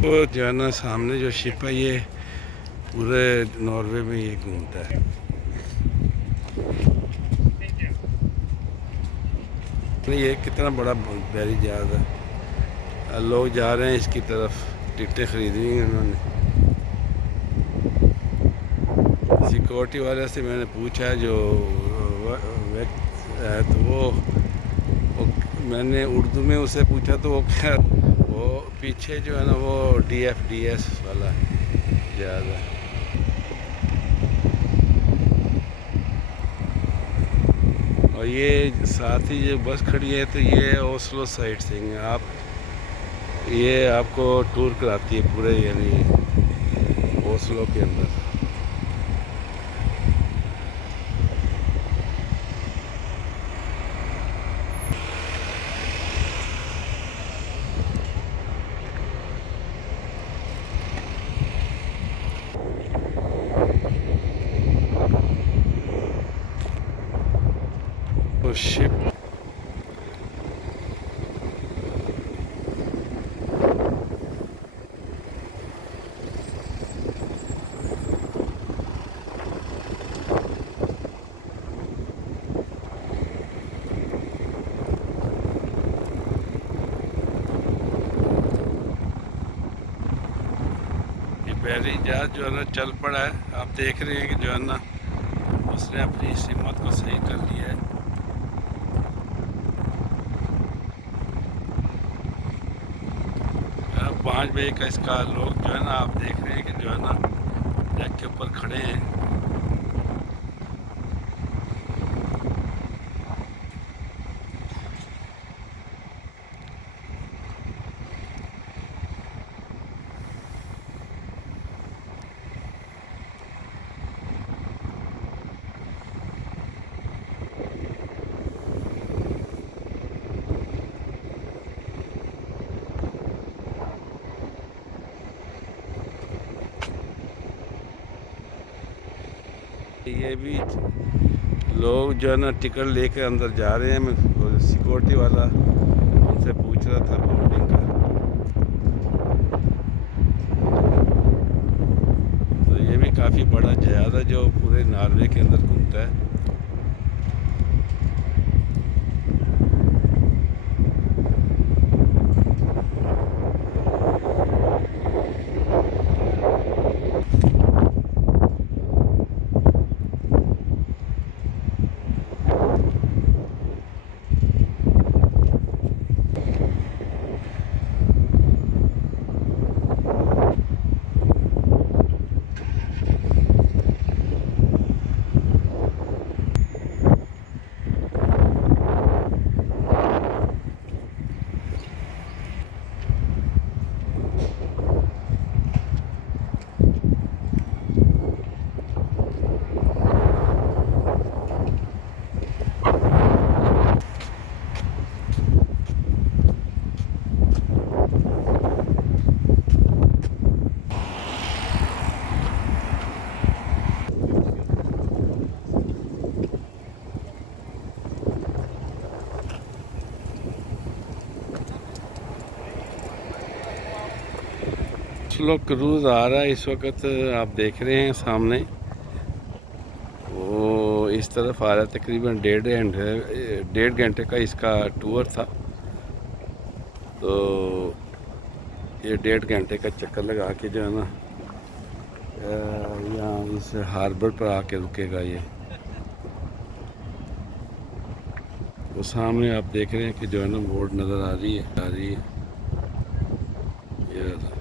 वो जो है ना सामने जो शिप है ये पूरे नॉर्वे में ये घूमता है। ये कितना बड़ा बैरी जहाज है। लोग जा रहे हैं इसकी तरफ, टिकटें खरीदी हैं उन्होंने। सिक्योरिटी वाले से मैंने पूछा जो व्यक्ति है तो वो मैंने उर्दू में उसे पूछा तो वो क्या, वो पीछे जो है ना वो DFDS वाला जहाज है। और ये साथ ही जो बस खड़ी है तो ये ओस्लो साइट सिंह है। आप ये आपको टूर कराती है पूरे यानी ओस्लो के अंदर। तो शिप बैरी जहाज जो है ना चल पड़ा है। आप देख रहे हैं कि जो है ना उसने अपनी इस हिम्मत को सही कर लिया है। 5 बजे का इसका लोग जो है ना आप देख रहे हैं कि जो है ना डेक के ऊपर खड़े हैं। ये भी लोग जो है ना टिकट लेकर अंदर जा रहे हैं। मैं सिक्योरिटी वाला उनसे पूछ रहा था बोर्डिंग का। तो ये भी काफ़ी बड़ा जहाज है जो पूरे नॉर्वे के अंदर घूमता है। ओस्लो क्रूज़ आ रहा है इस वक्त। आप देख रहे हैं सामने वो इस तरफ आ रहा है। तकरीबन 1.5 घंटे का इसका टूर था। तो ये 1.5 घंटे का चक्कर लगा के जो है ना यहाँ इस हार्बर पर आके रुकेगा। ये वो सामने आप देख रहे हैं कि जो है ना बोर्ड नज़र आ रही है ये